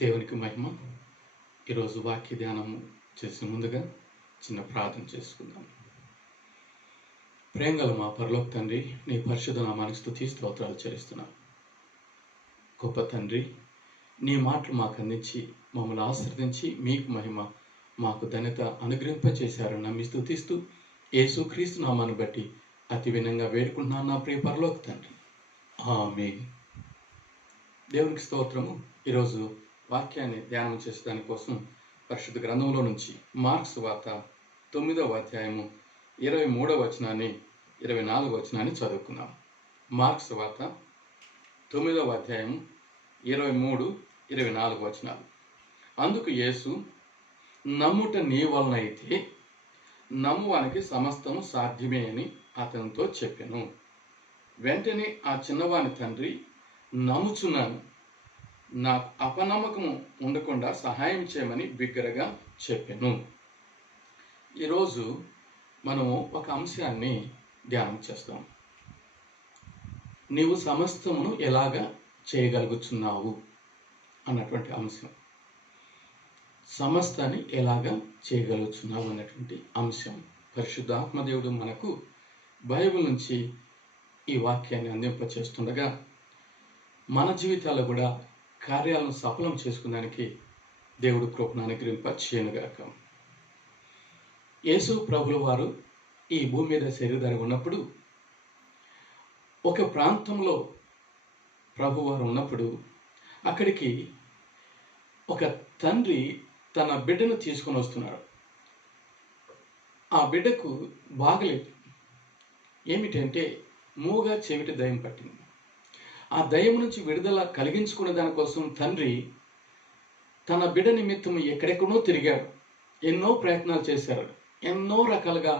దేవునికి మహిమ. ఈరోజు వాక్య ధ్యానం చేసే ముందుగా చిన్న ప్రార్థన చేసుకుందాం. ప్రేమగల మా పరలోక తండ్రి, నీ పరిశుద్ధ నామానికి స్తుతి స్తోత్రాలు చెల్లిస్తున్నాం. గొప్ప తండ్రి, నీ మాటలు మాకు అందించి మమ్మల్ని ఆశీర్వదించి మీకు మహిమ మాకు ధన్యత అనుగ్రహింపచేశారని నమ్మి స్తుతిస్తూ యేసుక్రీస్తు నామాన్ని బట్టి అతి వినంగా వేడుకుంటున్నాను నా ప్రియ పరలోక తండ్రి, ఆమేన్. దేవునికి స్తోత్రము. ఈరోజు వాక్యాన్ని ధ్యానం చేసే దానికోసం పరిశుద్ధ గ్రంథంలో నుంచి మార్క్స్ వార్త 9వ అధ్యాయము 23వ వచనాన్ని 24వ వచనాన్ని చదువుకున్నాం. మార్క్స్ వార్త 9వ అధ్యాయము 23-24 వచనాలు. అందుకు యేసు, నమ్ముట నీ వలన అయితే నమ్మువానికి సమస్తము సాధ్యమే అని అతనితో చెప్పెను. వెంటనే ఆ చిన్నవాని తండ్రి, నమ్ముచున్నాను, నాకు అపనమ్మకము ఉండకుండా సహాయం చేయమని బిగ్గరగా చెప్పాను. ఈరోజు మనము ఒక అంశాన్ని ధ్యానం చేస్తాం. నీవు సమస్తమును ఎలాగా చేయగలుగుతున్నావు అన్నటువంటి అంశం. సమస్తాన్ని ఎలాగా చేయగలుగుతున్నావు అన్నటువంటి అంశం. పరిశుద్ధాత్మదేవుడు మనకు బైబిల్ నుంచి ఈ వాక్యాన్ని అందింపచేస్తుండగా మన జీవితాల్లో కూడా కార్యాలను సఫలం చేసుకున్నానికి దేవుడు కృపను అనుగ్రహింపచేయునుగాక. యేసు ప్రభుల వారు ఈ భూమి మీద శరీరధారిగా ఉన్నప్పుడు ఒక ప్రాంతంలో ప్రభువారు ఉన్నప్పుడు అక్కడికి ఒక తండ్రి తన బిడ్డను తీసుకొని వస్తున్నాడు. ఆ బిడ్డకు బాగలేదు. ఏమిటంటే మూగ చెవిటి దయ్యం పట్టింది. ఆ దయ్యం నుంచి విడుదల కలిగించుకునే దానికోసం తండ్రి తన బిడ్డ నిమిత్తం ఎక్కడెక్కడో తిరిగాడు. ఎన్నో ప్రయత్నాలు చేశారు. ఎన్నో రకాలుగా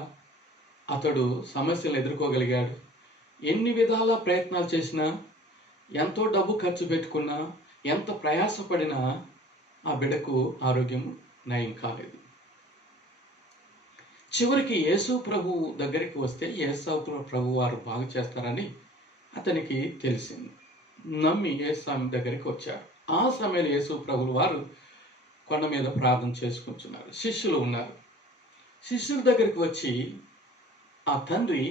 అతడు సమస్యలు ఎదుర్కోగలిగాడు. ఎన్ని విధాల ప్రయత్నాలు చేసినా, ఎంతో డబ్బు ఖర్చు పెట్టుకున్నా, ఎంత ప్రయాసపడినా ఆ బిడ్డకు ఆరోగ్యం నయం కాలేదు. చివరికి యేసు ప్రభు దగ్గరికి వస్తే యేసు ప్రభు వారు బాగు చేస్తారని అతనికి తెలిసింది. నమ్మి యేసు దగ్గరికి వచ్చారు. ఆ సమయంలో యేసు ప్రభులు వారు కొండ మీద ప్రార్థన చేసుకుంటున్నారు. శిష్యులు ఉన్నారు. శిష్యుల దగ్గరికి వచ్చి ఆ తండ్రి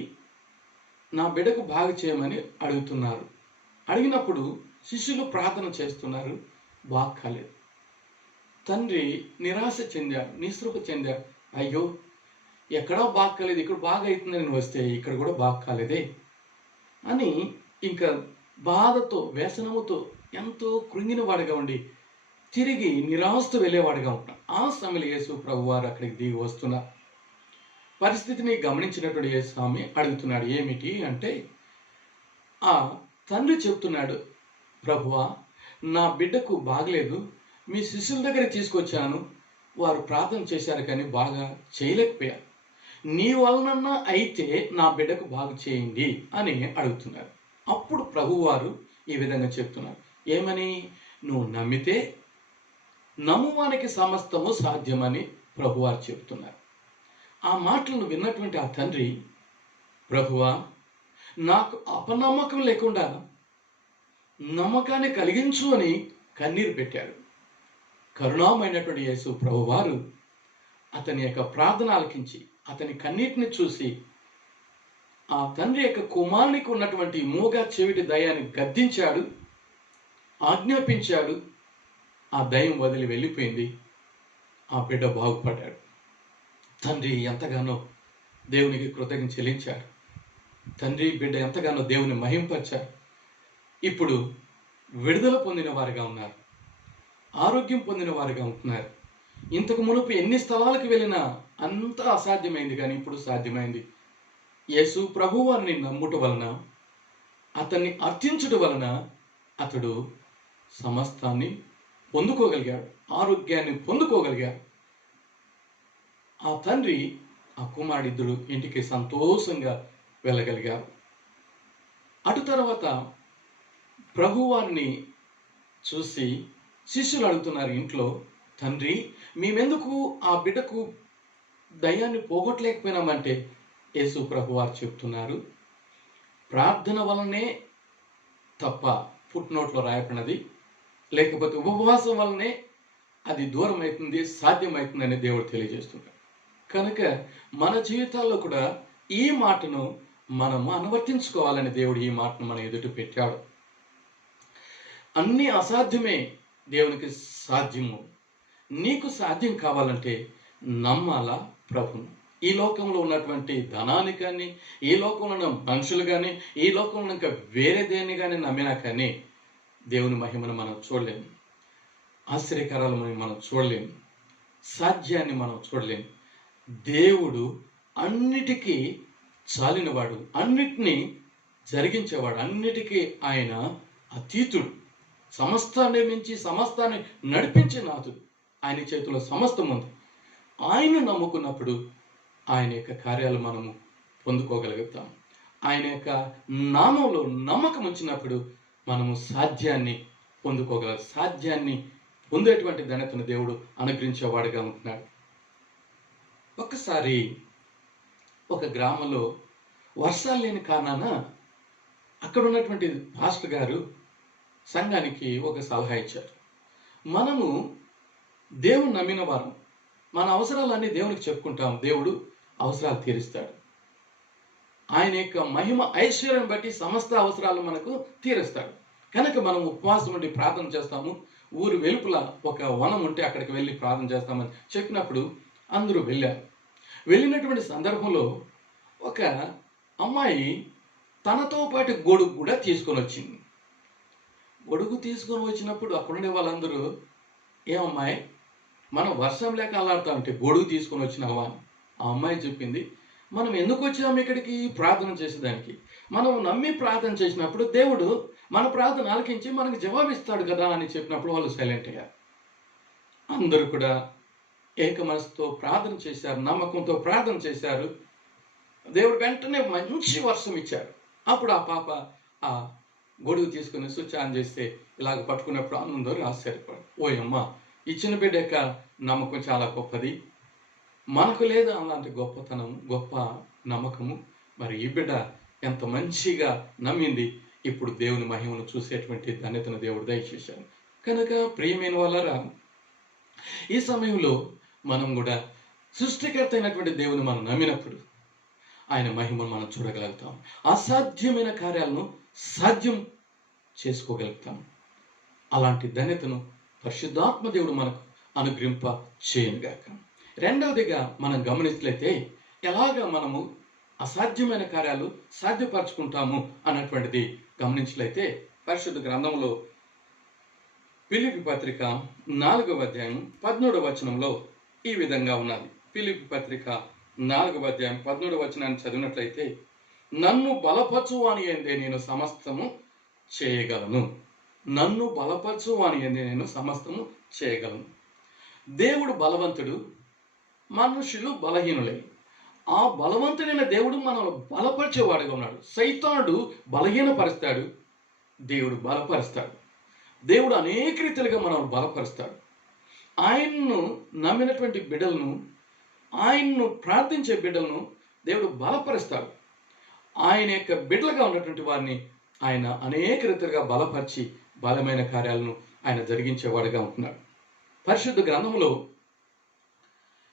నా బిడ్డకు బాగు చేయమని అడుగుతున్నారు. అడిగినప్పుడు శిష్యులు ప్రార్థన చేస్తున్నారు, బాగు కాలేదు. తండ్రి నిరాశ చెందాడు, నిస్పృహ చెందాడు. అయ్యో, ఎక్కడో బాగు కాలేదు, ఇక్కడ బాగా అవుతుందని వస్తే ఇక్కడ కూడా బాగు కాలేదే అని ఇంకా బాధతో, వ్యసనముతో ఎంతో కృంగిన వాడిగా ఉండి తిరిగి నిరాశతో వెళ్ళేవాడిగా ఉంటాడు. ఆ సమయంలో యేసు ప్రభు వారు అక్కడికి దిగి వస్తున్నారు. పరిస్థితిని గమనించినటువంటి యేసు స్వామి అడుగుతున్నాడు, ఏమిటి అంటే ఆ తండ్రి చెప్తున్నాడు, ప్రభువా, నా బిడ్డకు బాగలేదు, మీ శిష్యుల దగ్గర తీసుకొచ్చాను, వారు ప్రార్థన చేశారు కానీ బాగా చేయలేకపోయారు, నీ వలనన్నా అయితే నా బిడ్డకు బాగు చేయండి అని అడుగుతున్నారు. అప్పుడు ప్రభువారు ఈ విధంగా చెప్తున్నారు, ఏమని? నువ్వు నమ్మితే నమ్మువానికి సమస్తము సాధ్యమని ప్రభువారు చెప్తున్నారు. ఆ మాటలను విన్నటువంటి ఆ తండ్రి, ప్రభువా, నాకు అపనమ్మకం లేకుండా నమ్మకాన్ని కలిగించు అని కన్నీరు పెట్టాడు. కరుణామైనటువంటి యేసు ప్రభువారు అతని యొక్క ప్రార్థన ఆలకించి అతని కన్నీటిని చూసి ఆ తండ్రి యొక్క కుమారునికి ఉన్నటువంటి మూగ చెవిటి దయ్యాన్ని గద్దించాడు, ఆజ్ఞాపించాడు. ఆ దయ్యం వదిలి వెళ్ళిపోయింది. ఆ బిడ్డ బాగుపడ్డాడు. తండ్రి ఎంతగానో దేవునికి కృతజ్ఞత చెల్లించాడు. తండ్రి బిడ్డ ఎంతగానో దేవుని మహింపరిచారు. ఇప్పుడు విడుదల పొందిన వారిగా ఉన్నారు, ఆరోగ్యం పొందిన వారిగా ఉంటున్నారు. ఇంతకు మునుపు ఎన్ని స్థలాలకు వెళ్ళినా అంతా అసాధ్యమైంది, కానీ ఇప్పుడు సాధ్యమైంది. యేసు ప్రభువారిని నమ్ముట వలన, అతన్ని అర్థించుట వలన అతడు సమస్తాన్ని పొందుకోగలిగాడు, ఆరోగ్యాన్ని పొందుకోగలిగాడు. ఆ తండ్రి, ఆ కుమారుడిద్దరు ఇంటికి సంతోషంగా వెళ్ళగలిగారు. అటు తర్వాత ప్రభువారిని చూసి శిష్యులు అడుగుతున్నారు ఇంట్లో, తండ్రి, మేమెందుకు ఆ బిడ్డకు దయ్యాన్ని పోగొట్టలేకపోయినామంటే యేసు ప్రభువారు చెప్తున్నారు, ప్రార్థన వలనే తప్ప, ఫుట్ నోట్లో రాయబడినది, లేకపోతే ఉపవాసం వల్లనే అది దూరం అవుతుంది, సాధ్యమవుతుందని దేవుడు తెలియజేస్తున్నాడు. కనుక మన జీవితాల్లో కూడా ఈ మాటను మనం అనువర్తించుకోవాలని దేవుడు ఈ మాటను మన ఎదుట పెట్టాడు. అన్నీ అసాధ్యమే, దేవునికి సాధ్యము. నీకు సాధ్యం కావాలంటే నమ్మాలా ప్రభును. ఈ లోకంలో ఉన్నటువంటి ధనాన్ని కానీ, ఈ లోకంలో ఉన్న మనుషులు కానీ, ఈ లోకంలో ఇంకా వేరే దేన్ని కానీ నమ్మినా కానీ దేవుని మహిమను మనం చూడలేము, ఆశ్చర్యకరాలను మనం చూడలేము, సాధ్యాన్ని మనం చూడలేము. దేవుడు అన్నిటికీ చాలినవాడు, అన్నిటినీ జరిగించేవాడు, అన్నిటికీ ఆయన అతీతుడు, సమస్తాన్ని మించి సమస్తాన్ని నడిపించే నాథుడు. ఆయన చేతిలో సమస్తం ఉంది. ఆయన నమ్ముకున్నప్పుడు ఆయన యొక్క కార్యాలు మనము పొందుకోగలుగుతాం. ఆయన యొక్క నామంలో నమ్మకం ఉంచినప్పుడు మనము సాధ్యాన్ని సాధ్యాన్ని పొందేటువంటి ధన్యతను దేవుడు అనుగ్రహించేవాడుగా ఉంటున్నాడు. ఒక్కసారి ఒక గ్రామంలో వర్షాలు లేని కారణాన అక్కడ ఉన్నటువంటి పాస్టర్ గారు సంఘానికి ఒక సలహా ఇచ్చారు. మనము దేవుని నమ్మిన వారం, మన అవసరాలన్నీ దేవునికి చెప్పుకుంటాం, దేవుడు అవసరాలు తీరుస్తాడు. ఆయన యొక్క మహిమ ఐశ్వర్యం బట్టి సమస్త అవసరాలు మనకు తీరుస్తాడు. కనుక మనం ఉపవాసం నుండి ప్రార్థన చేస్తాము. ఊరు వెలుపుల ఒక వనం ఉంటే అక్కడికి వెళ్ళి ప్రార్థన చేస్తామని చెప్పినప్పుడు అందరూ వెళ్ళారు. వెళ్ళినటువంటి సందర్భంలో ఒక అమ్మాయి తనతో పాటు గొడుగు కూడా తీసుకొని వచ్చింది. గొడుగు తీసుకొని వచ్చినప్పుడు అక్కడుండే వాళ్ళందరూ, ఏమమ్మాయి, మనం వర్షం లేక అల్లాడుతా ఉంటే గొడుగు తీసుకొని వచ్చినావా? ఆ అమ్మాయి చెప్పింది, మనం ఎందుకు వచ్చాము ఇక్కడికి? ప్రార్థన చేసేదానికి. మనం నమ్మి ప్రార్థన చేసినప్పుడు దేవుడు మన ప్రార్థన ఆలకించి మనకు జవాబిస్తాడు కదా అని చెప్పినప్పుడు వాళ్ళు సైలెంట్ అయ్యారు. అందరూ కూడా ఏక మనసుతో ప్రార్థన చేశారు, నమ్మకంతో ప్రార్థన చేశారు. దేవుడు వెంటనే మంచి వర్షం ఇచ్చాడు. అప్పుడు ఆ పాప ఆ గొడుగు తీసుకుని స్విచ్ ఆన్ చేస్తే ఇలాగ పట్టుకున్నప్పుడు అందరూ ఆశ్చర్యపడు, ఓయమ్మ, ఇచ్చిన బిడ్డ యొక్క నమ్మకం చాలా గొప్పది, మనకు లేదు అలాంటి గొప్పతనం, గొప్ప నమ్మకము. మరి ఈ బిడ్డ ఎంత మంచిగా నమ్మింది, ఇప్పుడు దేవుని మహిమను చూసేటువంటి ధన్యతను దేవుడు దయచేశాడు. కనుక ప్రియమైన వాళ్ళరా, ఈ సమయంలో మనం కూడా సృష్టికర్త అయినటువంటి దేవుని మనం నమ్మినప్పుడు ఆయన మహిమను మనం చూడగలుగుతాం. అసాధ్యమైన కార్యాలను సాధ్యం చేసుకోగలుగుతాం. అలాంటి ధన్యతను పరిశుద్ధాత్మ దేవుడు మనకు అనుగ్రహింప చేయనుగాక. రెండవదిగా మనం గమనించినట్లయితే ఎలాగ మనము అసాధ్యమైన కార్యాలు సాధ్యపరచుకుంటాము అన్నటువంటిది గమనించినట్లయితే పరిశుద్ధ గ్రంథంలో ఫిలిప్పీ పత్రిక 4వ అధ్యాయం 13వ వచనంలో ఈ విధంగా ఉన్నది. ఫిలిప్పీ పత్రిక 4వ అధ్యాయం 13వ వచనాన్ని చదివినట్లయితే, నన్ను బలపరచువాని యందే నేను సమస్తము చేయగలను. నన్ను బలపరచువాని యందే నేను సమస్తము చేయగలను. దేవుడు బలవంతుడు, మనుషులు బలహీనులే. ఆ బలవంతుడైన దేవుడు మనల్ని బలపరిచేవాడుగా ఉన్నాడు. సైతానుడు బలహీనపరుస్తాడు, దేవుడు బలపరుస్తాడు. దేవుడు అనేక రీతిలుగా మనల్ని బలపరుస్తాడు. ఆయన్ను నమ్మినటువంటి బిడ్డలను, ఆయన్ను ప్రార్థించే బిడ్డలను దేవుడు బలపరుస్తాడు. ఆయన యొక్క బిడ్డలుగా ఉన్నటువంటి వారిని ఆయన అనేక రీతిలుగా బలపరిచి బలమైన కార్యాలను ఆయన జరిగించేవాడుగా ఉంటున్నాడు. పరిశుద్ధ గ్రంథంలో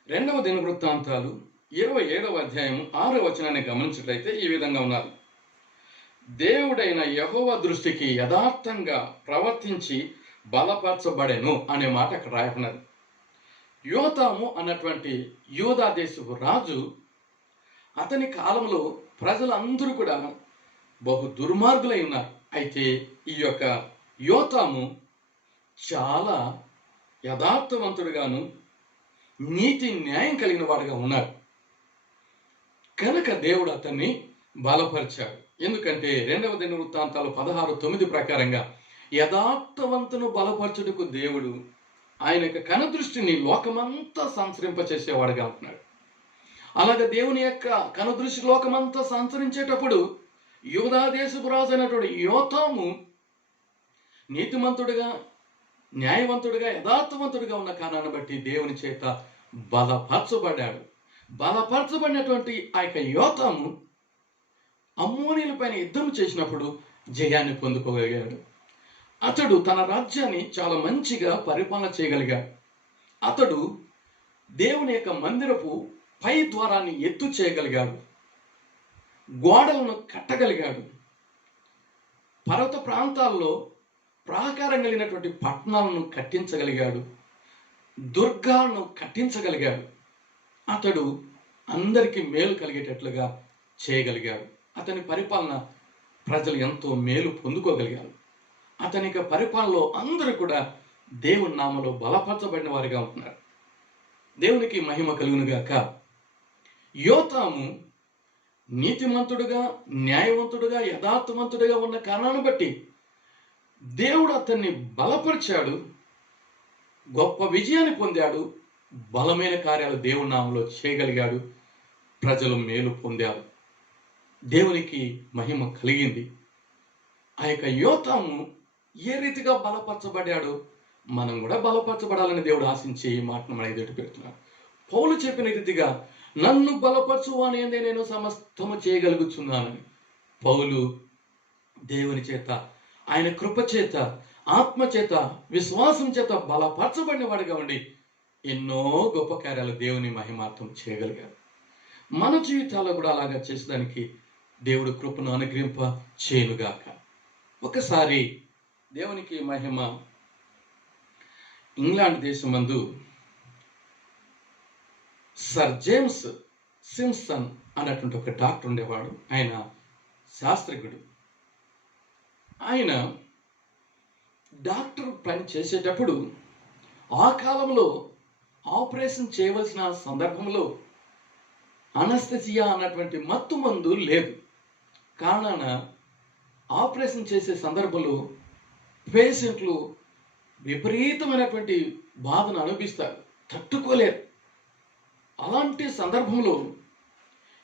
2వ దినవృత్తాంతాలు 27వ అధ్యాయం 6వ వచనాన్ని గమనించినట్లయితే ఈ విధంగా ఉన్నారు. దేవుడైన యెహోవా దృష్టికి యథార్థంగా ప్రవర్తించి బలపరచబడెను అనే మాట అక్కడ రాయబడినది. యోతాము అన్నటువంటి యూదా దేశపు రాజు, అతని కాలంలో ప్రజలందరూ కూడా బహు దుర్మార్గులై ఉన్నారు. అయితే ఈ యొక్క యోతాము చాలా యథార్థవంతుడుగాను నీతి న్యాయం కలిగిన వాడుగా ఉన్నాడు. కనుక దేవుడు అతన్ని బలపరిచాడు. ఎందుకంటే 2వ దినవృత్తాంతాలు 16:9 ప్రకారంగా యథార్థవంతును బలపరచుటకు దేవుడు ఆయన యొక్క కనుదృష్టిని లోకమంతా సంచరింపచేసేవాడుగా ఉంటున్నాడు. అలాగే దేవుని యొక్క కనుదృష్టి లోకమంతా సంచరించేటప్పుడు యూదా దేశపు రాజు అయినటువంటి యోతాము నీతిమంతుడుగా, న్యాయవంతుడిగా, యథార్థవంతుడిగా ఉన్న కారణాన్ని బట్టి దేవుని చేత బలపరచబడ్డాడు. బలపరచబడినటువంటి ఆ యొక్క యోతాము అమ్మోనీల పైన యుద్ధం చేసినప్పుడు జయాన్ని పొందుకోగలిగాడు. అతడు తన రాజ్యాన్ని చాలా మంచిగా పరిపాలన చేయగలిగాడు. అతడు దేవుని యొక్క మందిరపు పై ద్వారాన్ని ఎత్తు చేయగలిగాడు. గోడలను కట్టగలిగాడు. పర్వత ప్రాంతాల్లో ప్రాకారం కలిగినటువంటి పట్టణాలను కట్టించగలిగాడు. దుర్గాలను కట్టించగలిగాడు. అతడు అందరికీ మేలు కలిగేటట్లుగా చేయగలిగాడు. అతని పరిపాలన ప్రజలు ఎంతో మేలు పొందుకోగలిగారు. అతని పరిపాలనలో అందరూ కూడా దేవుని నామలో బలపరచబడిన వారిగా ఉంటున్నారు. దేవునికి మహిమ కలుగునుగాక. యోతాము నీతిమంతుడుగా, న్యాయవంతుడుగా, యథార్థవంతుడుగా ఉన్న కారణాన్ని బట్టి దేవుడు అతన్ని బలపరిచాడు. గొప్ప విజయాన్ని పొందాడు. బలమైన కార్యాలు దేవుని నామలో చేయగలిగాడు. ప్రజలు మేలు పొందారు. దేవునికి మహిమ కలిగింది. ఆ యొక్క యోతాము ఏ రీతిగా బలపరచబడ్డాడు, మనం కూడా బలపరచబడాలని దేవుడు ఆశించి ఈ మాటను మన ఎదుటి పెడుతున్నాడు. పౌలు చెప్పిన రీతిగా నన్ను బలపరచువాని అందే నేను సమస్తము చేయగలుగుతున్నానని పౌలు దేవుని చేత, ఆయన కృప చేత, ఆత్మ చేత, విశ్వాసం చేత బలపరచబడిన వాడిగా ఉండి ఎన్నో గొప్ప కార్యాలు దేవుని మహిమార్థం చేయగలిగారు. మన జీవితాల్లో కూడా అలాగా చేసేదానికి దేవుడు కృపను అనుగ్రహింప చేయనుగాక. ఒకసారి దేవునికి మహిమ, ఇంగ్లాండ్ దేశమందు సర్ జేమ్స్ సింప్సన్ అన్నటువంటి ఒక డాక్టర్ ఉండేవాడు. ఆయన శాస్త్రజ్ఞుడు. ఆయన డాక్టర్ పని చేసేటప్పుడు ఆ కాలంలో ఆపరేషన్ చేయవలసిన సందర్భంలో అనస్థెసియా అన్నటువంటి మత్తు మందు లేదు. కారణాన ఆపరేషన్ చేసే సందర్భంలో పేషెంట్లు విపరీతమైనటువంటి బాధను అనుభవిస్తారు, తట్టుకోలేరు. అలాంటి సందర్భంలో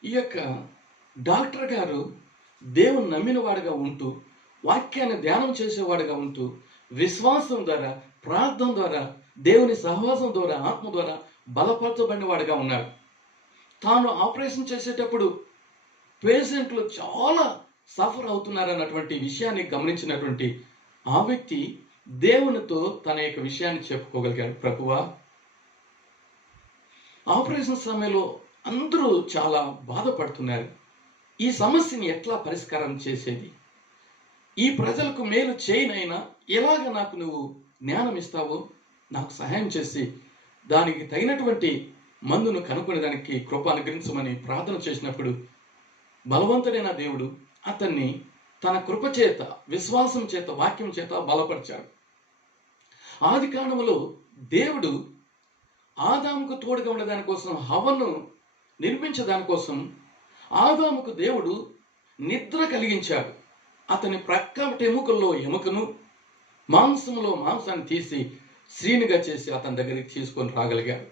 ఈ యొక్క డాక్టర్ గారు దేవుని నమ్మిన వాడిగా ఉంటూ, వాక్యాన్ని ధ్యానం చేసేవాడిగా ఉంటూ, విశ్వాసం ద్వారా, ప్రార్థన ద్వారా, దేవుని సహవాసం ద్వారా, ఆత్మ ద్వారా బలపరచబడిన వాడిగా ఉన్నాడు. తాను ఆపరేషన్ చేసేటప్పుడు పేషెంట్లు చాలా సఫర్ అవుతున్నారన్నటువంటి విషయాన్ని గమనించినటువంటి ఆ వ్యక్తి దేవునితో తన యొక్క విషయాన్ని చెప్పుకోగలిగాడు. ప్రభువా, ఆపరేషన్ సమయంలో అందరూ చాలా బాధపడుతున్నారు. ఈ సమస్యని ఎట్లా పరిష్కారం చేసేది? ఈ ప్రజలకు మేలు చేయనైనా ఎలాగ నాకు నువ్వు జ్ఞానం ఇస్తావో నాకు సహాయం చేసి దానికి తగినటువంటి మందును కనుక్కునేదానికి కృప అనుగ్రహించమని ప్రార్థన చేసినప్పుడు బలవంతుడైన దేవుడు అతన్ని తన కృప చేత, విశ్వాసం చేత, వాక్యం చేత బలపరిచాడు. ఆది కాండములో దేవుడు ఆదాముకు తోడుగా ఉండేదాని కోసం, హవ్వను నిర్మించదానికోసం ఆదాముకు దేవుడు నిద్ర కలిగించాడు. అతని ప్రక్క ఎముకల్లో ఎముకను, మాంసంలో మాంసాన్ని తీసి శ్రీనిగా చేసి అతని దగ్గరికి తీసుకొని రాగలిగాడు.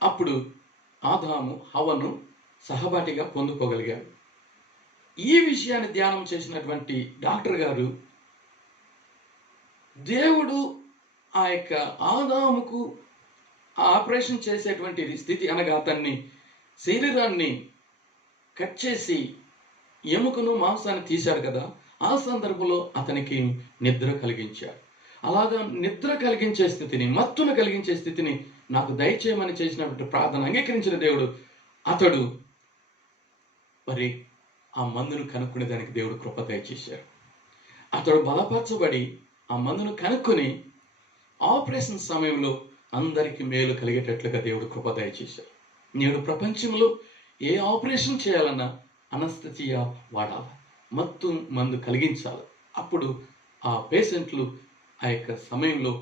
అప్పుడు ఆదాము హవ్వను సహపాఠిగా పొందుకోగలిగాడు. ఈ విషయాన్ని ధ్యానం చేసినటువంటి డాక్టర్ గారు, దేవుడు ఆ యొక్క ఆదాముకు ఆపరేషన్ చేసేటువంటి స్థితి అనగా అతన్ని శరీరాన్ని కట్ చేసి ఎముకను మాంసాన్ని తీశాడు కదా, ఆ సందర్భంలో అతనికి నిద్ర కలిగించాడు. అలాగా నిద్ర కలిగించే స్థితిని, మత్తును కలిగించే స్థితిని నాకు దయచేయమని చేసినటువంటి ప్రార్థన అంగీకరించిన దేవుడు అతడు మరి ఆ మందును కనుక్కునేదానికి దేవుడు కృప దయచేశాడు. అతడు బలపరచబడి ఆ మందును కనుక్కొని ఆపరేషన్ సమయంలో అందరికీ మేలు కలిగేటట్లుగా దేవుడు కృప దయచేశాడు. నేడు ప్రపంచంలో ఏ ఆపరేషన్ చేయాలన్నా అనస్థెసియా వాడాలి, మత్తు మందు కలిగించాలి. అప్పుడు ఆ పేషెంట్లు ఆ యొక్క సమయంలో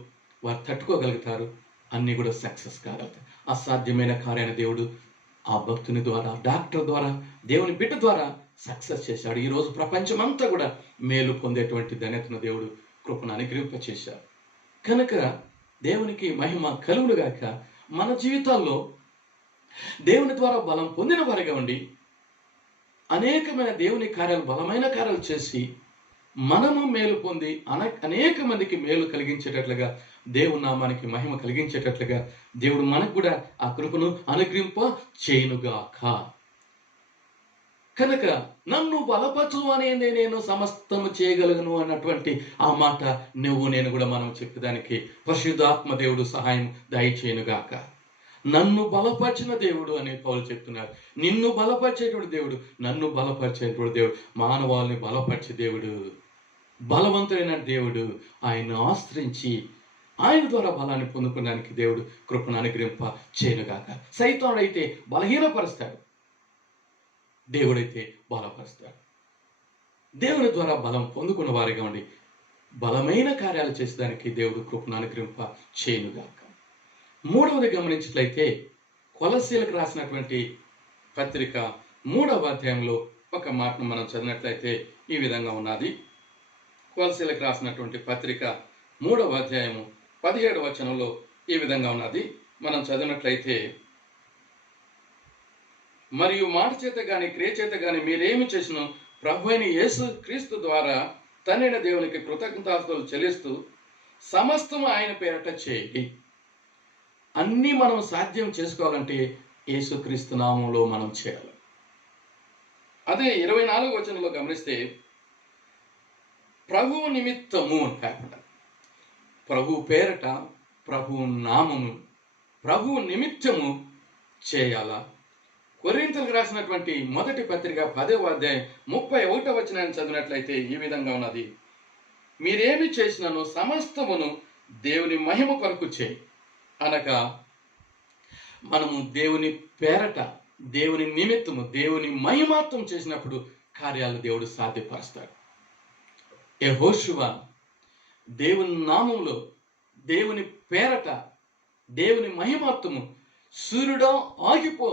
వారు తట్టుకోగలుగుతారు, అన్నీ కూడా సక్సెస్ కాగలుగుతారు. అసాధ్యమైన కార్యాన్ని దేవుడు ఆ భక్తుని ద్వారా, డాక్టర్ ద్వారా, దేవుని బిడ్డ ద్వారా సక్సెస్ చేశాడు. ఈరోజు ప్రపంచమంతా కూడా మేలు పొందేటువంటి ధన్యతను దేవుడు కృపను అనుగ్రహింప చేశాడు. కనుక దేవునికి మహిమ కలుగునుగాక. మన జీవితాల్లో దేవుని ద్వారా బలం పొందిన వారిగా ఉండి అనేకమైన దేవుని కార్యాలు, బలమైన కార్యాలు చేసి మనము మేలు పొంది అనేక మందికి మేలు కలిగించేటట్లుగా, దేవుని నామానికి మహిమ కలిగించేటట్లుగా దేవుడు మనకు కూడా ఆ కృపను అనుగ్రహింప చేయనుగాక. కనుక నన్ను బలపరచు అనేది నేను సమస్తము చేయగలను అన్నటువంటి ఆ మాట నేను కూడా మనం చెప్పేదానికి పరిశుద్ధాత్మ దేవుడు సహాయం దయచేయునుగాక. నన్ను బలపరిచిన దేవుడు అనే పౌలు చెప్తున్నారు. నిన్ను బలపరిచేటువంటి దేవుడు, నన్ను బలపరిచేటువంటి దేవుడు, మానవాళిని బలపరిచే దేవుడు, బలవంతుడైన దేవుడు. ఆయన్ను ఆశ్రయించి ఆయన ద్వారా బలాన్ని పొందుకోవడానికి దేవుడు కృపను అనుగ్రహింప చేయనుగాక. సైతానుడైతే బలహీనపరుస్తాడు, దేవుడైతే బలపరుస్తాడు. దేవుని ద్వారా బలం పొందుకున్న వారిగా ఉండి బలమైన కార్యాలు చేసేదానికి దేవుడు కృపను అనుగ్రహింప చేయనుగాక. మూడవది గమనించినట్లయితే కొలస్సీలకు రాసినటువంటి పత్రిక 3వ అధ్యాయంలో ఒక మాటను మనం చదివినట్లయితే ఈ విధంగా ఉన్నది. కొలస్సీలకు రాసినటువంటి పత్రిక 3వ అధ్యాయము 17వ వచనంలో ఈ విధంగా ఉన్నది. మనం చదివినట్లయితే, మరియు మాట చేత గాని క్రియ చేత గాని మీరేమి చేసినో ప్రభు అయిన యేసు క్రీస్తు ద్వారా తండ్రైన దేవునికి కృతజ్ఞతాస్తుతులు చెల్లిస్తూ సమస్తము ఆయన పేరట చేయండి. అన్నీ మనం సాధ్యం చేసుకోవాలంటే యేసుక్రీస్తు నామంలో మనం చేయాలి. అదే 24వ వచనంలో గమనిస్తే, ప్రభువు నిమిత్తము కాకుండా ప్రభు పేరట, ప్రభు నామము, ప్రభు నిమిత్తము చేయాలా. కొరింథీయులకు రాసినటువంటి మొదటి పత్రిక 10వ అధ్యాయం 31వ వచనాన్ని చదివినట్లయితే ఈ విధంగా ఉన్నది. మీరేమి చేసినను సమస్తమును దేవుని మహిమ కొరకు చేయి. అనగా మనము దేవుని పేరట, దేవుని నిమిత్తము, దేవుని మహిమాత్వం చేసినప్పుడు కార్యాలు దేవుడు సాధ్యపరుస్తాడు. యెహోషువ దేవుని నామంలో, దేవుని పేరట, దేవుని మహిమాత్వము, సూర్యుడా ఆగిపో,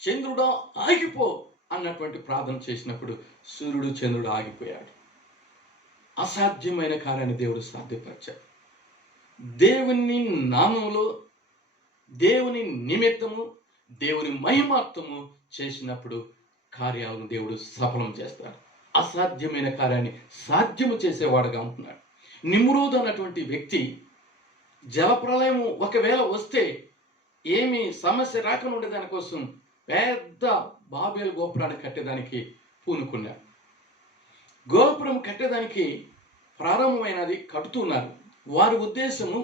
చంద్రుడా ఆగిపో అన్నటువంటి ప్రార్థన చేసినప్పుడు సూర్యుడు చంద్రుడు ఆగిపోయాడు. అసాధ్యమైన కార్యాన్ని దేవుడు సాధ్యపరిచాడు. దేవుని నామంలో, దేవుని నిమిత్తము, దేవుని మహిమాత్వము చేసినప్పుడు కార్యాలను దేవుడు సఫలం చేస్తాడు. అసాధ్యమైన కార్యాన్ని సాధ్యము చేసేవాడుగా ఉంటున్నాడు. నిమ్రోదు అన్నటువంటి వ్యక్తి జలప్రలయం ఒకవేళ వస్తే ఏమి సమస్య రాకుండా దానికోసం పెద్ద బాబేలు గోపురాన్ని కట్టేదానికి పూనుకున్నాడు. గోపురం కట్టేదానికి ప్రారంభమైనది, కట్టుతున్నారు. వారి ఉద్దేశము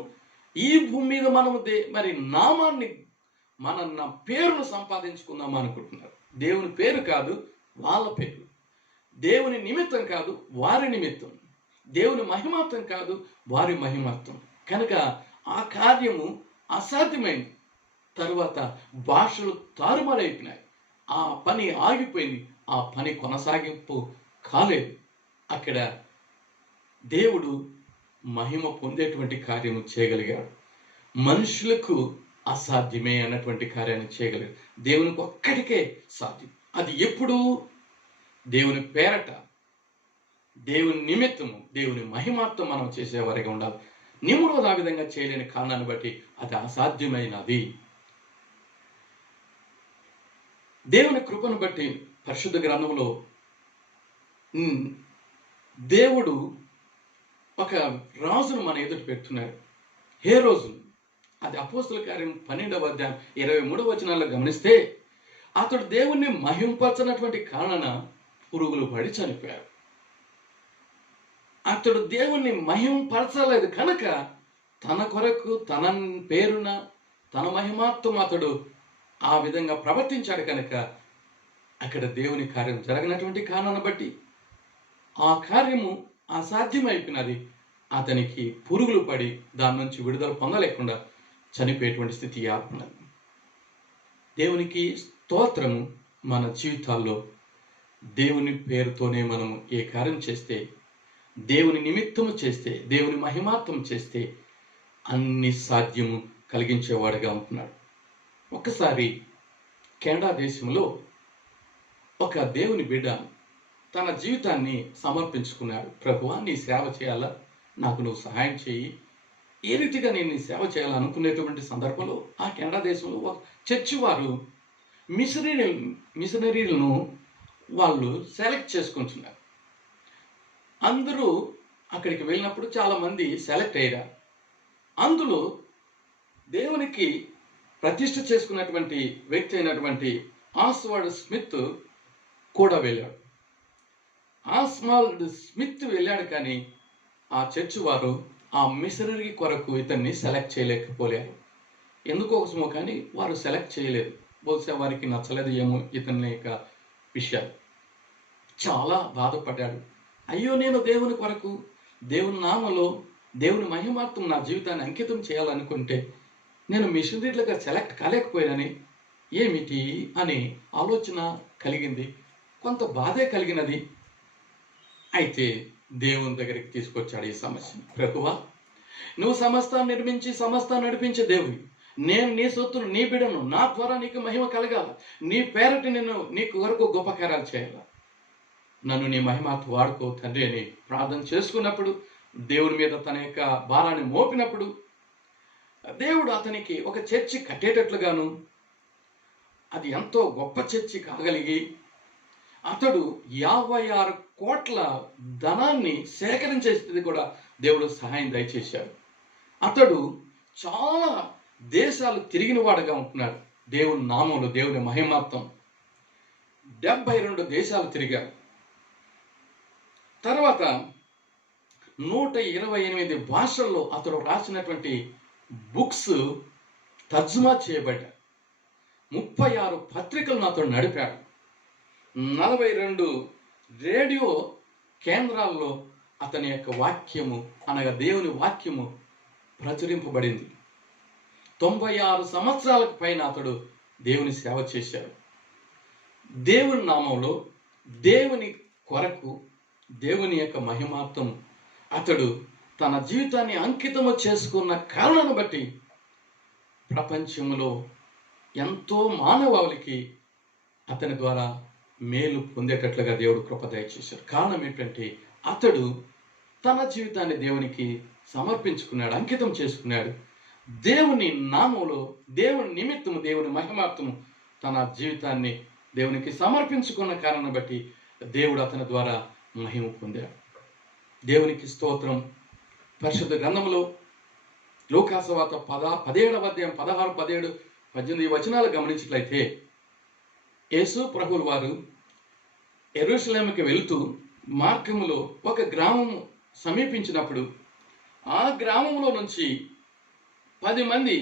ఈ భూమి మీద మనము మరి నామాన్ని, మన పేరును సంపాదించుకుందాం అనుకుంటున్నారు. దేవుని పేరు కాదు వాళ్ళ పేరు, దేవుని నిమిత్తం కాదు వారి నిమిత్తం, దేవుని మహిమాత్వం కాదు వారి మహిమాత్వం. కనుక ఆ కార్యము అసాధ్యమైంది. తరువాత భాషలు తారుమారైపోయినాయి, ఆ పని ఆగిపోయింది, ఆ పని కొనసాగింపు కాలేదు. అక్కడ దేవుడు మహిమ పొందేటువంటి కార్యము చేయగలిగాడు. మనుషులకు అసాధ్యమే అన్నటువంటి కార్యాన్ని చేయగలిగాడు. దేవునికి ఒక్కడికే సాధ్యం. అది ఎప్పుడు? దేవుని పేరట, దేవుని నిమిత్తము, దేవుని మహిమాత్వం మనం చేసేవారిగా ఉండాలి. నిమ్రోదు ఆ విధంగా చేయలేని కారణాన్ని బట్టి అది అసాధ్యమైనది. దేవుని కృపను బట్టి పరిశుద్ధ గ్రంథంలో దేవుడు ఒక రాజును మన ఎదుట పెడుతున్నాడు. ఏ రోజు? అది అపోస్తల కార్యం 12వ అధ్యాయం 23వ వచనాల్లో గమనిస్తే, అతడు దేవుణ్ణి మహింపరచనటువంటి కారణాన పురుగులు పడి చనిపోయాడు. అతడు దేవుణ్ణి మహింపరచలేదు కనుక తన కొరకు, తన పేరున, తన మహిమాత్వం అతడు ఆ విధంగా ప్రవర్తించాడు కనుక అక్కడ దేవుని కార్యం జరగనటువంటి కారణాన్ని బట్టి ఆ కార్యము అసాధ్యమైపోయినది. అతనికి పురుగులు పడి దాని నుంచి విడుదల పొందలేకుండా చనిపోయేటువంటి స్థితి ఏర్పడినది. దేవునికి స్తోత్రము. మన జీవితాల్లో దేవుని పేరుతోనే మనము ఏ కార్యం చేస్తే, దేవుని నిమిత్తము చేస్తే, దేవుని మహిమాత్వం చేస్తే అన్ని సాధ్యము కలిగించేవాడుగా ఉంటున్నాడు. ఒక్కసారి కెనడా దేశంలో ఒక దేవుని బిడ్డ తన జీవితాన్ని సమర్పించుకున్నాడు. ప్రభువా, నీ సేవ చేయాలా, నాకు నువ్వు సహాయం చేయి. ఏ రీతిగా నేను నీ సేవ చేయాలనుకునేటువంటి సందర్భంలో ఆ కెనడా దేశంలో ఒక చర్చి వారు మిషనరీలను వాళ్ళు సెలెక్ట్ చేసుకుంటున్నారు. అందరూ అక్కడికి వెళ్ళినప్పుడు చాలామంది సెలెక్ట్ అయ్యారు. అందులో దేవునికి ప్రతిష్ఠ చేసుకున్నటువంటి వ్యక్తి అయినటువంటి ఆస్వార్డ్ స్మిత్ కూడా వెళ్ళాడు. ఆస్వాల్డ్ స్మిత్ వెళ్ళాడు, కానీ ఆ చర్చ్ వారు ఆ మిషనరీ కొరకు ఇతన్ని సెలెక్ట్ చేయలేకపోయారు. ఎందుకోసమో కానీ వారు సెలెక్ట్ చేయలేదు. బహుశా వారికి నచ్చలేదు ఏమో ఇతని యొక్క విషయాలు. చాలా బాధపడ్డాడు. అయ్యో, నేను దేవుని కొరకు, దేవుని నామలో దేవుని మహిమార్థం నా జీవితాన్ని అంకితం చేయాలనుకుంటే నేను మిషనరీలుగా సెలెక్ట్ కాలేకపోయానని ఏమిటి అని ఆలోచన కలిగింది. కొంత బాధే కలిగినది. అయితే దేవుని దగ్గరికి తీసుకొచ్చాడు ఈ సమస్యను. ప్రభువా, నువ్వు సమస్తాన్ని నిర్మించి సమస్తాన్ని నడిపించే దేవుడి, నేను నీ సొత్తును, నీ బిడను, నా ద్వారా నీకు మహిమ కలగాల, నీ పేరటి నేను నీకు వరకు గొప్ప కార్యాలు చేయాల, నన్ను నీ మహిమాతో వాడుకో తండ్రి అని ప్రార్థన చేసుకున్నప్పుడు, దేవుడి మీద తన యొక్క భారాన్ని మోపినప్పుడు దేవుడు అతనికి ఒక చర్చి కట్టేటట్లుగాను, అది ఎంతో గొప్ప చర్చి కాగలిగి అతడు 56 కోట్ల ధనాన్ని సేకరించే స్థితి కూడా దేవుడు సహాయం దయచేశాడు. అతడు చాలా దేశాలు తిరిగిన వాడుగా ఉంటున్నాడు. దేవుని నామంలో, దేవుని మహిమార్థం 72 దేశాలు తిరిగాడు. తర్వాత 128 భాషల్లో అతడు రాసినటువంటి బుక్స్ తర్జుమా చేయబడ్డాయి. 36 పత్రికలను అతడు నడిపాడు. 42 రేడియో కేంద్రాల్లో అతని యొక్క వాక్యము అనగా దేవుని వాక్యము ప్రచురింపబడింది. 96 సంవత్సరాలకు పైన అతడు దేవుని సేవ చేశాడు. దేవుని నామంలో, దేవుని కొరకు, దేవుని యొక్క మహిమార్థం అతడు తన జీవితాన్ని అంకితము చేసుకున్న కారణాన్ని బట్టి ప్రపంచంలో ఎంతో మానవాళికి అతని ద్వారా మేలు పొందేటట్లుగా దేవుడు కృప దయచేశాడు. కారణం ఏంటంటే అతడు తన జీవితాన్ని దేవునికి సమర్పించుకున్నాడు, అంకితం చేసుకున్నాడు. దేవుని నామంలో, దేవుని నిమిత్తము, దేవుని మహిమార్థము తన జీవితాన్ని దేవునికి సమర్పించుకున్న కారణం బట్టి దేవుడు అతని ద్వారా మహిమ పొందాడు. దేవునికి స్తోత్రం. పరిశుద్ధ గ్రంథంలో లూకాసువార్త 17వ అధ్యాయం 16, 17, 18 వచనాలు గమనించినట్లయితే, యేసు ప్రభువుల వారు యెరూషలేముకి వెళుతూ మార్గములో ఒక గ్రామము సమీపించినప్పుడు ఆ గ్రామంలో నుంచి 10 మంది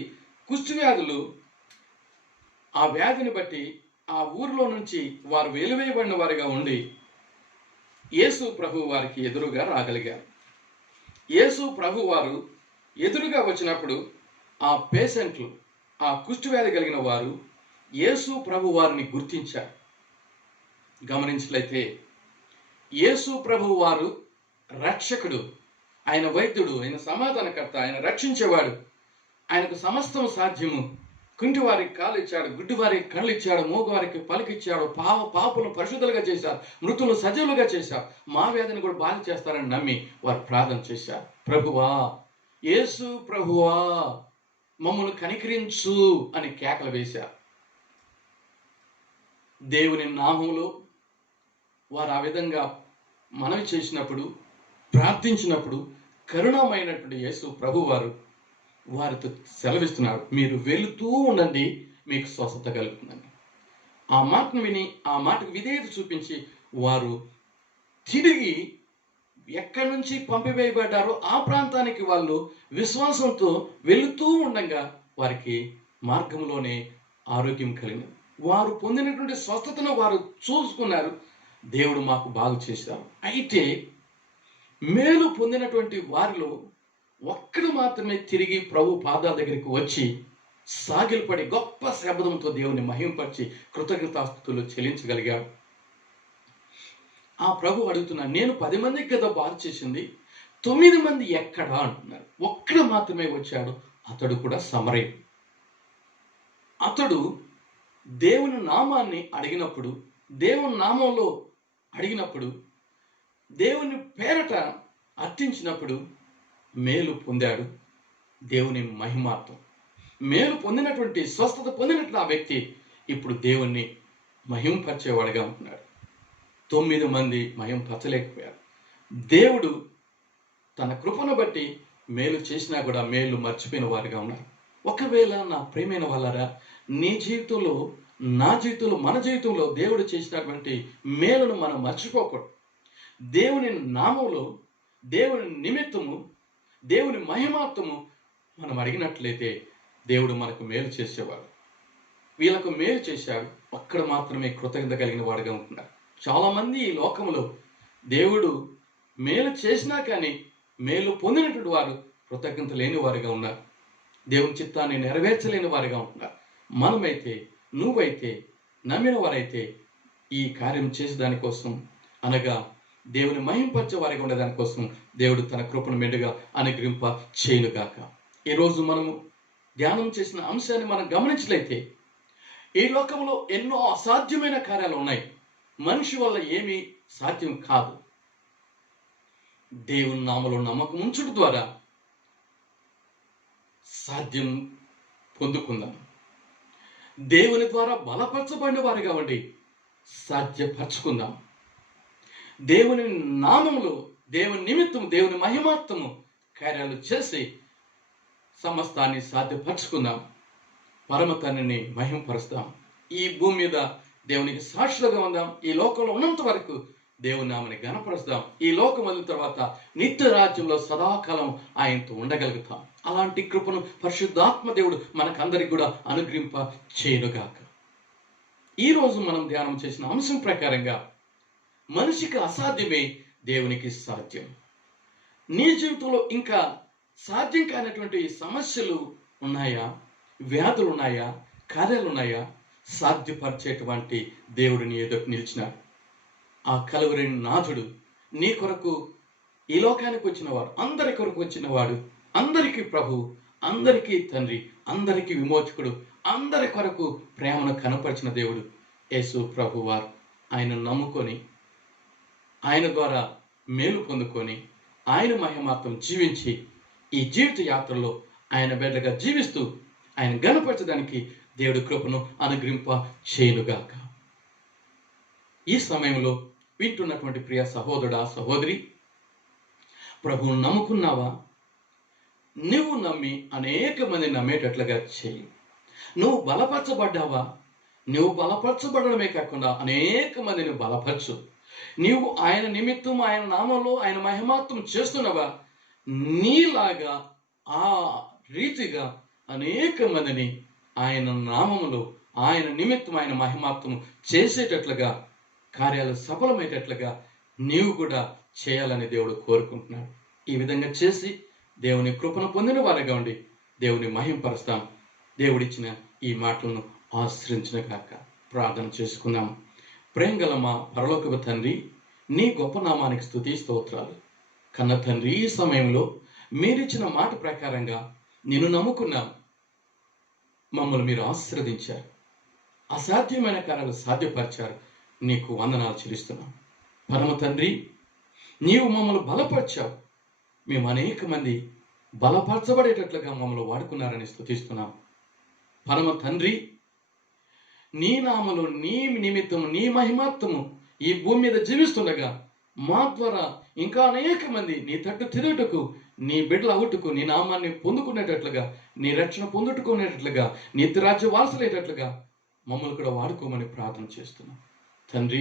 కుష్ఠవ్యాధులు, ఆ వ్యాధిని బట్టి ఆ ఊరిలో నుంచి వారు వెలివేయబడిన వారిగా ఉండి యేసు ప్రభు వారికి ఎదురుగా రాగలిగారు. యేసు ప్రభు వారు ఎదురుగా వచ్చినప్పుడు ఆ పేషెంట్లు, ఆ కుష్ఠవ్యాధి కలిగిన వారు యేసు ప్రభు వారిని గుర్తించారు. గమనించినట్లయితే యేసు ప్రభు వారు రక్షకుడు, ఆయన వైద్యుడు, ఆయన సమాధానకర్త, ఆయన రక్షించేవాడు, ఆయనకు సమస్తం సాధ్యము. కుంటి వారికి కాలు ఇచ్చాడు, గుడ్డి వారికి కళ్ళు ఇచ్చాడు, మూగవారికి పలికిచ్చాడు, పాపులను పరిశుద్ధులుగా చేశారు, మృతులను సజీవులుగా చేశారు, మా వ్యాధిని కూడా బాధ చేస్తారని నమ్మి వారు ప్రార్థన చేశారు. ప్రభువా, యేసు ప్రభువా, మమ్మల్ని కనికరించు అని కేకలు వేశారు. దేవుని నామములో వారు ఆ విధంగా మనవి చేసినప్పుడు, ప్రార్థించినప్పుడు కరుణమైనటువంటి యేసు ప్రభు వారు వారితో సెలవిస్తున్నారు, మీరు వెళుతూ ఉండండి, మీకు స్వస్థత కలుగుతుందని. ఆ మాటను విని, ఆ మాటకు విధేయత చూపించి వారు తిరిగి ఎక్కడి నుంచి పంపివేయబడ్డారో ఆ ప్రాంతానికి వాళ్ళు విశ్వాసంతో వెళుతూ ఉండగా వారికి మార్గంలోనే ఆరోగ్యం కలిగినది. వారు పొందినటువంటి స్వస్థతను వారు చూసుకున్నారు. దేవుడు మాకు బాగు చేశారు. అయితే మేలు పొందినటువంటి వారిలో ఒక్కడు మాత్రమే తిరిగి ప్రభు పాదాల దగ్గరికి వచ్చి సాగిలపడి గొప్ప శబ్దంతో దేవుని మహింపరిచి కృతజ్ఞతాస్తుతులు చెల్లించగలిగాడు. ఆ ప్రభు అడుగుతున్నారు, నేను 10 మందికి కదా బాగు చేసింది, 9 మంది ఎక్కడా అంటున్నారు. ఒక్కడు మాత్రమే వచ్చాడు, అతడు కూడా సమరయుడు. అతడు దేవుని నామాన్ని అడిగినప్పుడు, దేవుని నామంలో అడిగినప్పుడు, దేవుని పేరట అర్థించినప్పుడు మేలు పొందాడు. దేవుని మహిమార్థం మేలు పొందినటువంటి, స్వస్థత పొందినట్లు ఆ వ్యక్తి ఇప్పుడు దేవుణ్ణి మహింపరిచేవాడుగా ఉంటున్నాడు. 9 మంది మహింపరచలేకపోయారు. దేవుడు తన కృపను బట్టి మేలు చేసినా కూడా మేలు మర్చిపోయిన వారుగా ఉన్నారు. ఒకవేళ నా ప్రియమైన వాళ్ళరా, నీ జీవితంలో నా జీవితంలో, మన జీవితంలో దేవుడు చేసినటువంటి మేలును మనం మర్చిపోకూడదు. దేవుని నామంలో, దేవుని నిమిత్తము, దేవుని మహిమార్థము మనం అడిగినట్లయితే దేవుడు మనకు మేలు చేసేవాడు. వీళ్ళకు మేలు చేశాడు, అక్కడ మాత్రమే కృతజ్ఞత కలిగిన వాడుగా ఉంటున్నారు. చాలామంది ఈ లోకంలో దేవుడు మేలు చేసినా కానీ మేలు పొందినటువంటి వారు కృతజ్ఞత లేని వారిగా ఉన్నారు. దేవుని చిత్తాన్ని నెరవేర్చలేని వారిగా ఉంటున్నారు. మనమైతే, నువ్వైతే, నమ్మిన వారైతే ఈ కార్యం చేసే దానికోసం, అనగా దేవుని మహింపరిచే వారిగా ఉండే దానికోసం దేవుడు తన కృపను మెండుగా అనుగ్రహింప చేయునుగాక. ఈరోజు మనము ధ్యానం చేసిన అంశాన్ని మనం గమనించలేతే, ఈ లోకంలో ఎన్నో అసాధ్యమైన కార్యాలు ఉన్నాయి. మనిషి వల్ల ఏమీ సాధ్యం కాదు. దేవుని నామలో నమ్మకం ఉంచుట ద్వారా సాధ్యం పొందుకుందాం. దేవుని ద్వారా బలపరచబడిన వారిగా ఉండి సాధ్యపరచుకుందాం. దేవుని నామములో, దేవుని నిమిత్తం, దేవుని మహిమార్థము కార్యాలు చేసి సమస్తాన్ని సాధ్యపరచుకుందాం. పరమ తండ్రిని మహిమపరుస్తాం. ఈ భూమి మీద దేవునికి సాక్షులుగా ఉందాం. ఈ లోకంలో ఉన్నంత వరకు దేవుని నామని గణపరుస్తాం. ఈ లోకం వదిలిన తర్వాత నిత్య రాజ్యంలో సదాకాలం ఆయనతో ఉండగలుగుతాం. అలాంటి కృపను పరిశుద్ధాత్మ దేవుడు మనకందరికి కూడా అనుగ్రహింప చేయునుగాక. ఈరోజు మనం ధ్యానం చేసిన అంశం ప్రకారంగా మనిషికి అసాధ్యమే దేవునికి సాధ్యం. నీ జీవితంలో ఇంకా సాధ్యం కానటువంటి సమస్యలు ఉన్నాయా? వ్యాధులు ఉన్నాయా? కార్యాలు ఉన్నాయా? సాధ్యపరిచేటువంటి దేవుడు నీ ఎదుట నిలిచినాడు. ఆ కలువరి నాథుడు నీ కొరకు ఈ లోకానికి వచ్చినవాడు, అందరి కొరకు వచ్చినవాడు, అందరికీ ప్రభు, అందరికీ తండ్రి, అందరికీ విమోచకుడు, అందరి కొరకు ప్రేమను కనపరిచిన దేవుడు యేసు ప్రభు వారు. ఆయన నమ్ముకొని, ఆయన ద్వారా మేలు పొందుకొని, ఆయన మహిమార్థం జీవించి ఈ జీవిత యాత్రలో ఆయన బిడ్డగా జీవిస్తూ ఆయన గణపరచడానికి దేవుడి కృపను అనుగ్రహింప చేయునుగాక. ఈ సమయంలో వింటున్నటువంటి ప్రియ సహోదరుడా, సహోదరి, ప్రభువును నమ్ముకున్నావా? నువ్వు నమ్మి అనేక మంది నమ్మేటట్లుగా చేయి. నువ్వు బలపరచబడ్డావా? నువ్వు బలపరచబడమే కాకుండా అనేక మందిని బలపరచు. నీవు ఆయన నిమిత్తం, ఆయన నామంలో ఆయన మహిమాత్వం చేస్తున్నావా? నీలాగా ఆ రీతిగా అనేక మందిని ఆయన నామములో, ఆయన నిమిత్తం, ఆయన మహిమాత్వం చేసేటట్లుగా, కార్యాలు సఫలమయ్యేటట్లుగా నీవు కూడా చేయాలని దేవుడు కోరుకుంటున్నాడు. ఈ విధంగా చేసి దేవుని కృపను పొందిన వారిగా ఉండి దేవుని మహింపరుస్తాం. దేవుడిచ్చిన ఈ మాటలను ఆశ్రయించిన కాక ప్రార్థన చేసుకుందాం. ప్రేమగల మా పరలోకపు తండ్రి, నీ గొప్ప నామానికి స్తుతి స్తోత్రాలు. కన్న తండ్రి, ఈ సమయంలో మీరిచ్చిన మాట ప్రకారంగా నిన్ను నమ్ముకున్నాం. మమ్మల్ని మీరు ఆశీర్వదించారు, అసాధ్యమైన కార్యాలు సాధ్యపరిచారు. నీకు వందనాలు చెల్లిస్తున్నాం. పరమ తండ్రి, నీవు మమ్మల్ని బలపరిచావు. మేము అనేక మంది బలపరచబడేటట్లుగా మమ్మల్ని వాడుకున్నారని స్తుతిస్తున్నాం. పరమ తండ్రి, నీ నామలో, నీ నిమిత్తము, నీ మహిమాత్మము ఈ భూమి మీద జీవిస్తుండగా మా ద్వారా ఇంకా అనేక మంది నీ తట్టు తిరుగుటకు, నీ బిడ్డలు అవుటకు, నీ నామాన్ని పొందుకునేటట్లుగా, నీ రక్షణ పొందుకునేటట్లుగా, నిత్య రాజ్య వారసులయ్యేటట్లుగా మమ్మల్ని కూడా వాడుకోమని ప్రార్థన చేస్తున్నాం. తండ్రి,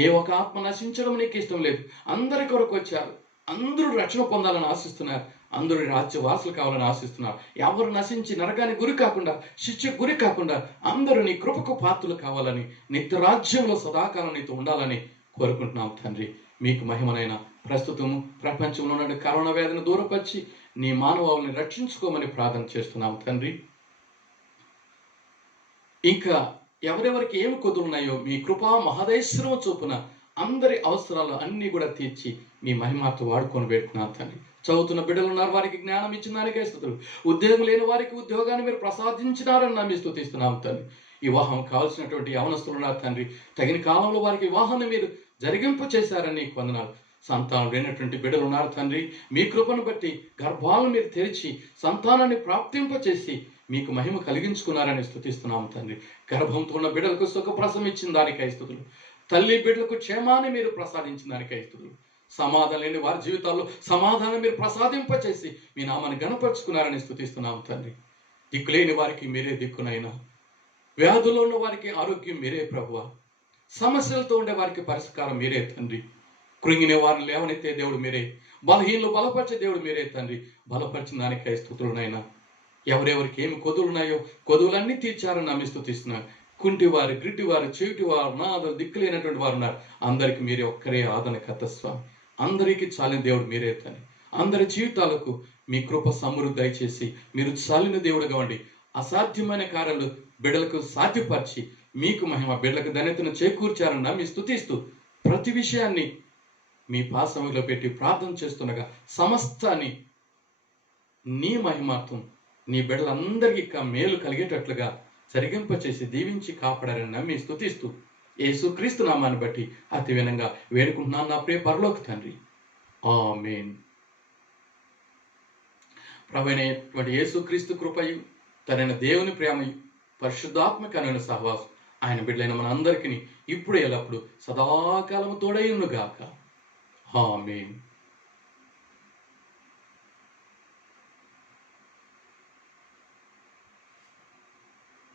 ఏ ఒక ఆత్మ నశించడం నీకు ఇష్టం లేదు. అందరి కొరకు వచ్చారు. అందరూ రక్షణ పొందాలని ఆశిస్తున్నారు. అందరూ రాజ్యవాసులు కావాలని ఆశిస్తున్నారు. ఎవరు నశించి నరకానికి గురి కాకుండా, శిక్షకు గురి కాకుండా అందరూ నీ కృపకు పాత్రలు కావాలని, నిత్య రాజ్యంలో సదాకాలం నీతో ఉండాలని కోరుకుంటున్నాం. తండ్రి, మీకు మహిమనైన ప్రస్తుతము ప్రపంచంలో ఉన్న కరోనా వ్యాధిని దూరపరిచి నీ మానవాళిని రక్షించుకోమని ప్రార్థన చేస్తున్నాం. తండ్రి, ఇంకా ఎవరెవరికి ఏమి కొదులున్నాయో మీ కృపా మహదేశ్వరం చొప్పున అందరి అవసరాలు అన్నీ కూడా తీర్చి మీ మహిమాతో వాడుకొని పెడుతున్నాను. తండ్రి, చదువుతున్న బిడ్డలు ఉన్నారు, వారికి జ్ఞానం ఇచ్చిన దానికే స్తుతులు. ఉద్యోగం లేని వారికి ఉద్యోగాన్ని మీరు ప్రసాదించినారని నమ్మి స్తుతిస్తున్నాం. తండ్రి, వివాహం కావాల్సినటువంటి యవనస్తులు ఉన్నారు. తండ్రి, తగిన కాలంలో వారికి వివాహాన్ని మీరు జరిగింపు చేశారని నీకు వందనాలు. సంతానం లేనటువంటి బిడ్డలు ఉన్నారు. తండ్రి, మీ కృపను బట్టి గర్భాలను మీరు తెరిచి సంతానాన్ని ప్రాప్తింపచేసి మీకు మహిమ కలిగించుకున్నారని స్తుతిస్తున్నాం. తండ్రి, గర్భంతో ఉన్న బిడ్డలకు సుఖప్రసవం ఇచ్చిన దానికై స్తుతులు. తల్లి బిడ్డలకు క్షేమాన్ని మీరు ప్రసాదించిన దానికై స్తుతులు. సమాధానం లేని వారి జీవితాల్లో సమాధానం మీరు ప్రసాదింపచేసి మీ నామాన్ని గణపరుచుకున్నారని స్తుతిస్తున్నాం. తండ్రి, దిక్కులేని వారికి మీరే దిక్కునైనా, వ్యాధుల్లో ఉన్న వారికి ఆరోగ్యం మీరే ప్రభువా. సమస్యలతో ఉండే వారికి పరిష్కారం మీరే తండ్రి. కృంగిన వారిని లేవనెత్తే దేవుడు మీరే. బలహీనలు బలపరిచే దేవుడు మీరే తండ్రి. బలపరిచిన దానికై స్తుతులునైనా. ఎవరెవరికి ఏమి కొదులున్నాయో కొదువులన్నీ తీర్చారని నమ్మి స్తుతిస్తున్నాను. కుంటివారు, గ్రిడ్డివారు, చెవిటివారు, నాదులు, దిక్కులేనటువంటి వారు ఉన్నారు. అందరికి మీరే ఒక్కరే ఆదరణకర్త స్వామి. అందరికీ చాలిన దేవుడు మీరే తండ్రి. అందరి జీవితాలకు మీ కృప సమృద్ధి దయచేసి మీరు చాలిన దేవుడుగా ఉండి అసాధ్యమైన కార్యాలు బిడ్డలకు సాధ్యపరిచి మీకు మహిమ బిడ్డలకు ధన్యతను చేకూర్చారని నమ్మి స్తుతిస్తూ ప్రతి విషయాన్ని మీ పాసములో పెట్టి ప్రార్థన చేస్తుండగా సమస్తాన్ని నీ మహిమార్థం నీ బిడ్డలందరికీ మేలు కలిగేటట్లుగా జరిగింపచేసి దీవించి కాపాడారని నమ్మి స్తుతిస్తూ యేసుక్రీస్తు నామాన్ని బట్టి అతి వినంగా వేడుకుంటున్నాను నా ప్రియ పరలోక తండ్రి. ఆమేన్. ప్రభువైనటువంటి యేసుక్రీస్తు కృపయు తనైన దేవుని ప్రేమయు పరిశుద్ధాత్మకమైన సహవాసం ఆయన బిడ్డలైన మన అందరికీ ఇప్పుడు ఎల్లప్పుడు సదాకాలము తోడైయును గాక. ఆమేన్.